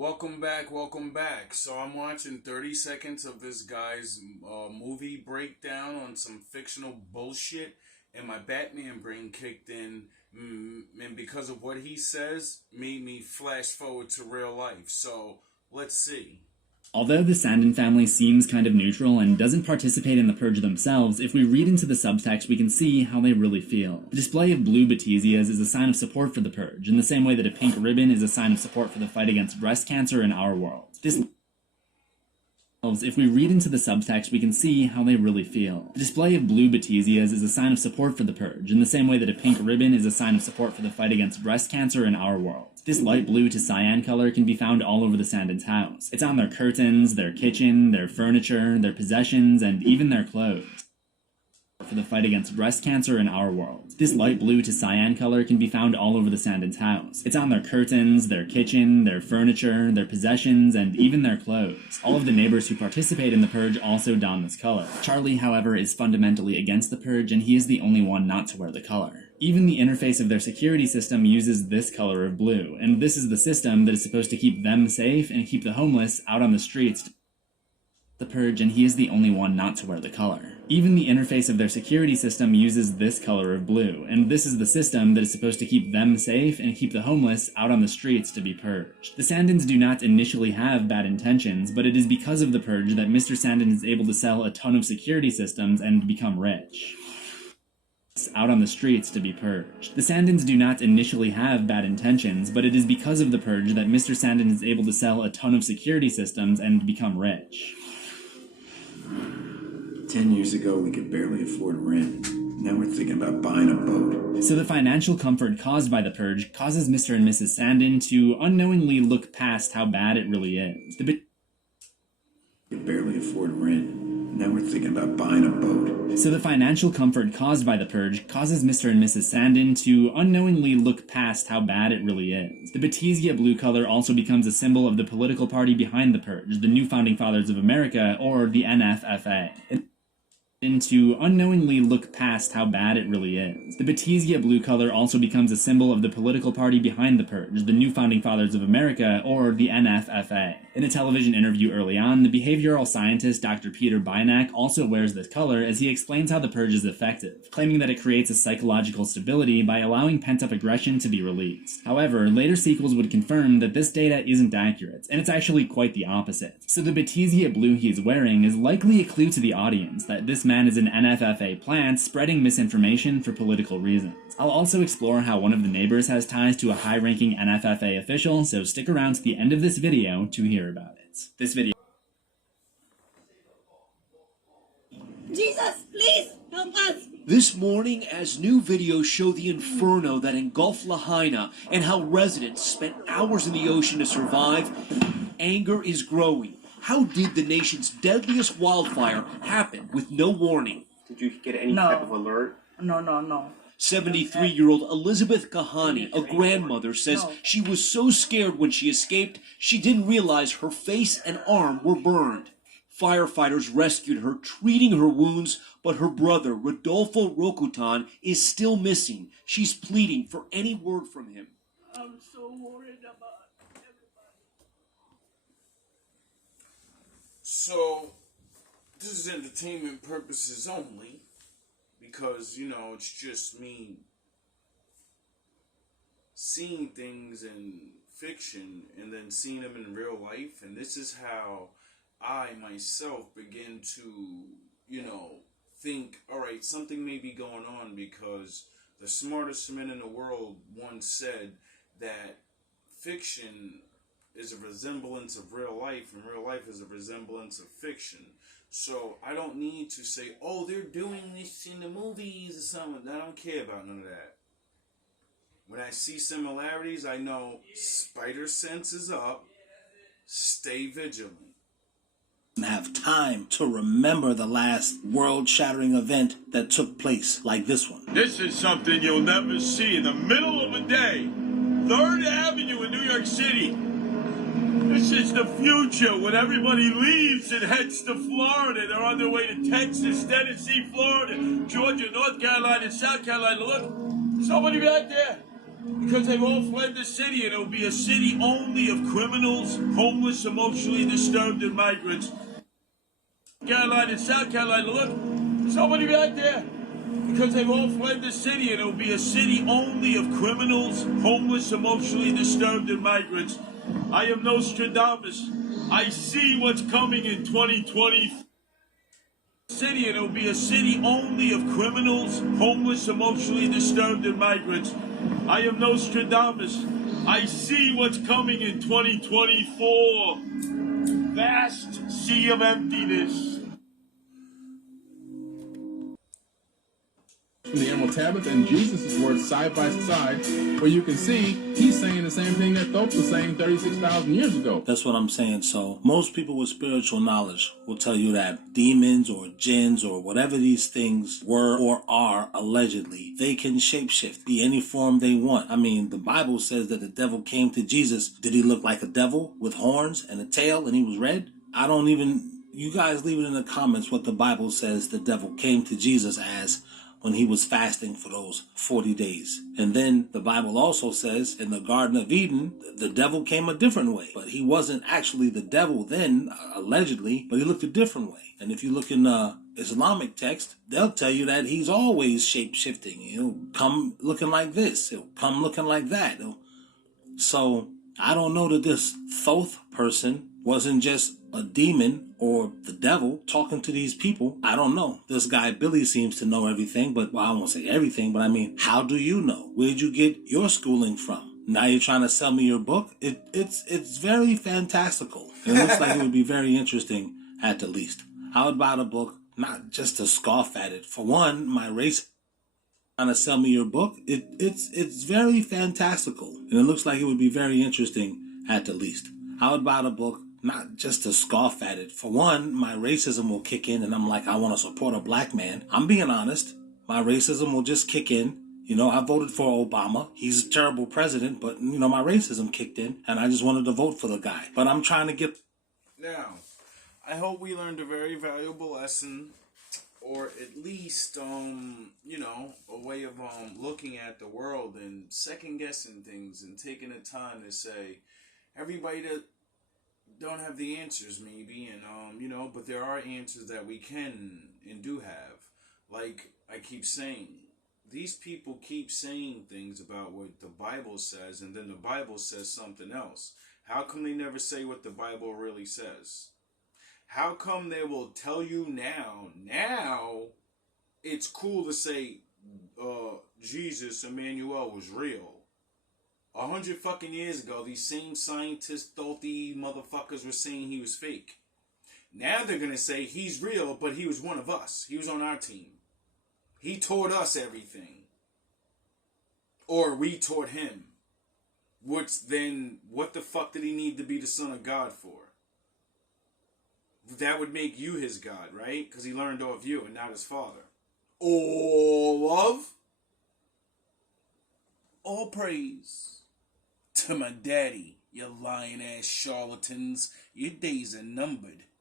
Welcome back. So I'm watching 30 seconds of this guy's movie breakdown on some fictional bullshit, and my Batman brain kicked in, and because of what he says, made me flash forward to real life. So let's see. Although the Sandin family seems kind of neutral and doesn't participate in the purge themselves, if we read into the subtext we can see how they really feel. The display of blue batesias is a sign of support for the purge, in the same way that a pink ribbon is a sign of support for the fight against breast cancer in our world. If we read into the subtext, we can see how they really feel. The display of blue batesias is a sign of support for the purge, in the same way that a pink ribbon is a sign of support for the fight against breast cancer in our world. This light blue to cyan color can be found all over the Sandins' house. It's on their curtains, their kitchen, their furniture, their possessions, and even their clothes. For the fight against breast cancer in our world. This light blue to cyan color can be found all over the Sandins' house. It's on their curtains, their kitchen, their furniture, their possessions, and even their clothes. All of the neighbors who participate in the purge also don this color. Charlie, however, is fundamentally against the purge, and he is the only one not to wear the color. Even the interface of their security system uses this color of blue, and this is the system that is supposed to keep them safe and keep the homeless out on the streets. The purge, and he is the only one not to wear the color. Even the interface of their security system uses this color of blue, and this is the system that is supposed to keep them safe and keep the homeless out on the streets to be purged. The Sandins do not initially have bad intentions, but it is because of the purge that Mr. Sandin is able to sell a ton of security systems and become rich. Out on the streets to be purged. The Sandins do not initially have bad intentions, but it is because of the purge that Mr. Sandin is able to sell a ton of security systems and become rich. 10 years ago, we could barely afford rent. Now we're thinking about buying a boat. So the financial comfort caused by the purge causes Mr. and Mrs. Sandin to unknowingly look past how bad it really is. We could barely afford rent. Now we're thinking about buying a boat. So the financial comfort caused by the purge causes Mr. and Mrs. Sandin to unknowingly look past how bad it really is. The Batesia blue color also becomes a symbol of the political party behind the purge, the New Founding Fathers of America, or the NFFA. To unknowingly look past how bad it really is. The Batesia blue color also becomes a symbol of the political party behind the purge, the New Founding Fathers of America, or the NFFA. In a television interview early on, the behavioral scientist Dr. Peter Bynack also wears this color as he explains how the purge is effective, claiming that it creates a psychological stability by allowing pent-up aggression to be released. However, later sequels would confirm that this data isn't accurate, and it's actually quite the opposite. So the Batesia blue he is wearing is likely a clue to the audience that this man is an NFFA plant spreading misinformation for political reasons. I'll also explore how one of the neighbors has ties to a high-ranking NFFA official, so stick around to the end of this video to hear about it. This video. Jesus, please help us! This morning, as new videos show the inferno that engulfed Lahaina and how residents spent hours in the ocean to survive, anger is growing. How did the nation's deadliest wildfire happen with no warning? Did you get any type of alert? No. 73-year-old Elizabeth Kahani, a grandmother, says she was so scared when she escaped, she didn't realize her face and arm were burned. Firefighters rescued her, treating her wounds, but her brother, Rodolfo Rokutan, is still missing. She's pleading for any word from him. I'm so worried about So, this is entertainment purposes only, because, it's just me seeing things in fiction and then seeing them in real life, and this is how I myself begin to, think, alright, something may be going on, because the smartest men in the world once said that fiction is a resemblance of real life, and real life is a resemblance of fiction. So I don't need to say, oh, they're doing this in the movies or something. I don't care about none of that. When I see similarities, I know spider sense is up. Stay vigilant. Have time to remember the last world-shattering event that took place like this one. This is something you'll never see in the middle of a day. 3rd Avenue in New York City. This is the future when everybody leaves and heads to Florida. They're on their way to Texas, Tennessee, Florida, Georgia, North Carolina, South Carolina. Look, somebody back there. Because they've all fled the city, and it'll be a city only of criminals, homeless, emotionally disturbed, and migrants. Carolina and South Carolina, look, there's nobody back there. Because they've all fled the city, and it'll be a city only of criminals, homeless, emotionally disturbed, and migrants. I am Nostradamus. I see what's coming in 2020. City, and it'll be a city only of criminals, homeless, emotionally disturbed, and migrants. I am Nostradamus. I see what's coming in 2024. Vast sea of emptiness. From the Emerald Tablets and Jesus' words side by side, where you can see he's saying the same thing that Thoth was saying 36,000 years ago. That's what I'm saying. So most people with spiritual knowledge will tell you that demons or jinns or whatever these things were or are allegedly, they can shapeshift, be any form they want. I mean, the Bible says that the devil came to Jesus. Did he look like a devil with horns and a tail and he was red? You guys leave it in the comments what the Bible says the devil came to Jesus as when he was fasting for those 40 days. And then the Bible also says in the Garden of Eden, the devil came a different way. But he wasn't actually the devil then, allegedly, but he looked a different way. And if you look in Islamic text, they'll tell you that he's always shape-shifting. He'll come looking like this. He'll come looking like that. So I don't know that this Thoth person wasn't just a demon or the devil talking to these people. I don't know. This guy Billy seems to know everything, but well, I won't say everything, but I mean, how do you know? Where'd you get your schooling from? Now you're trying to sell me your book? It's very fantastical. It looks like it would be very interesting at the least. I would buy the book, not just to scoff at it. For one, my race trying to sell me your book. It's very fantastical. And it looks like it would be very interesting at the least. I would buy the book, not just to scoff at it. For one, my racism will kick in and I'm like, I want to support a black man. I'm being honest. My racism will just kick in. You know, I voted for Obama. He's a terrible president, but, you know, my racism kicked in and I just wanted to vote for the guy. But I'm trying to get... Now, I hope we learned a very valuable lesson, or at least, you know, a way of looking at the world and second-guessing things and taking the time to say, everybody that don't have the answers maybe, and you know, but there are answers that we can and do have. Like I keep saying, these people keep saying things about what the Bible says, and then the Bible says something else. How come they never say what the Bible really says? How come they will tell you now it's cool to say Jesus, Emmanuel, was real? 100 fucking years ago, these same scientists, thoughty motherfuckers were saying he was fake. Now they're going to say he's real, but he was one of us. He was on our team. He taught us everything. Or we taught him. Which then, what the fuck did he need to be the son of God for? That would make you his God, right? Because he learned off you and not his father. All love, all praise to my daddy, you lying ass charlatans. Your days are numbered.